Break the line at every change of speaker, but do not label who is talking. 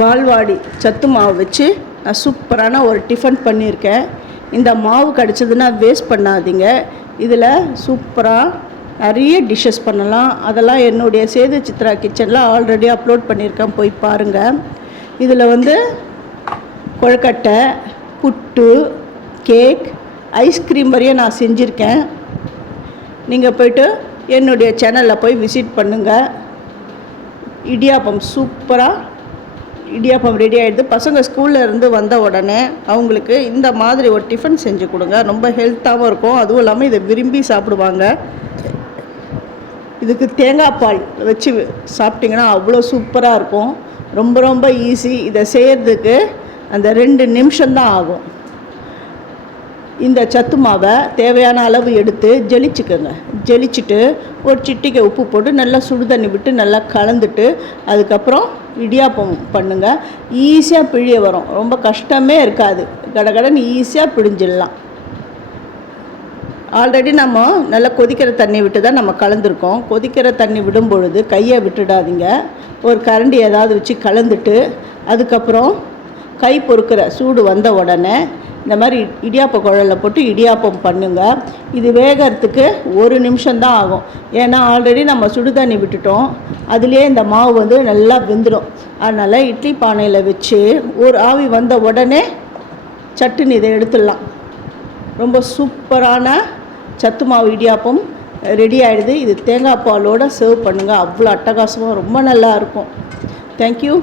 பால்வாடி சத்து மாவு வச்சு நான் சூப்பரான ஒரு டிஃபன் பண்ணியிருக்கேன். இந்த மாவு கிடச்சதுன்னா வேஸ்ட் பண்ணாதீங்க. இதில் சூப்பராக நிறைய டிஷ்ஷஸ் பண்ணலாம். அதெல்லாம் என்னுடைய சேது சித்ரா கிச்சனில் ஆல்ரெடி அப்லோட் பண்ணியிருக்கேன். போய் பாருங்கள் இதில் வந்து கொழுக்கட்டை புட்டு கேக் ஐஸ்கிரீம் வரையும் நான் செஞ்சுருக்கேன். நீங்கள் போயிட்டு என்னுடைய சேனலில் போய் விசிட் பண்ணுங்கள் இடியாப்பம் சூப்பராக இடியாப்பம் ரெடி ஆகிடுது பசங்க ஸ்கூல்ல இருந்து வந்த உடனே அவங்களுக்கு இந்த மாதிரி ஒரு டிஃபன் செஞ்சு கொடுங்க. ரொம்ப ஹெல்த்தாகவும் இருக்கும். அதுவும் இல்லாமல் இதை விரும்பி சாப்பிடுவாங்க. இதுக்கு தேங்காய் பால் வச்சு சாப்பிட்டிங்கன்னா அவ்வளோ சூப்பராக இருக்கும். ரொம்ப ரொம்ப ஈஸி இதை செய்கிறதுக்கு அந்த ரெண்டு நிமிஷம்தான் ஆகும். இந்த சத்து மாவை தேவையான அளவு எடுத்து ஜெலிச்சுக்கோங்க. ஜெலிச்சுட்டு ஒரு சிட்டிக்கை உப்பு போட்டு நல்லா சுடு தண்ணி விட்டு நல்லா கலந்துட்டு அதுக்கப்புறம் இடியாப்பம் பண்ணுங்கள் ஈஸியாக பிழிய வரும். ரொம்ப கஷ்டமே இருக்காது. கடகடன்னு ஈஸியாக பிழிஞ்சிடலாம். ஆல்ரெடி நம்ம நல்லா கொதிக்கிற தண்ணி விட்டு தான் நம்ம கலந்துருக்கோம். கொதிக்கிற தண்ணி விடும் பொழுது கையை விட்டுடாதீங்க. ஒரு கரண்டி ஏதாவது வச்சு கலந்துட்டு அதுக்கப்புறம் கை பொறுக்கிற சூடு வந்த உடனே இந்த மாதிரி இடியாப்ப குழலில் போட்டு இடியாப்பம் பண்ணுங்கள் இது வேகிறதுக்கு ஒரு நிமிஷம்தான் ஆகும். ஏன்னா ஆல்ரெடி நம்ம சுடுதண்ணி விட்டுட்டோம். அதுலேயே இந்த மாவு வந்து நல்லா வெந்துடும் அதனால் இட்லி பானையில் வச்சு ஒரு ஆவி வந்த உடனே சட்டுன்னு இதை எடுத்துடலாம். ரொம்ப சூப்பரான சத்து மாவு இடியாப்பம் ரெடி ஆகிடுது இது தேங்காய் பாலோடு சர்வ் பண்ணுங்கள் அவ்வளோ அட்டகாசமாக ரொம்ப நல்லா இருக்கும். தேங்க்யூ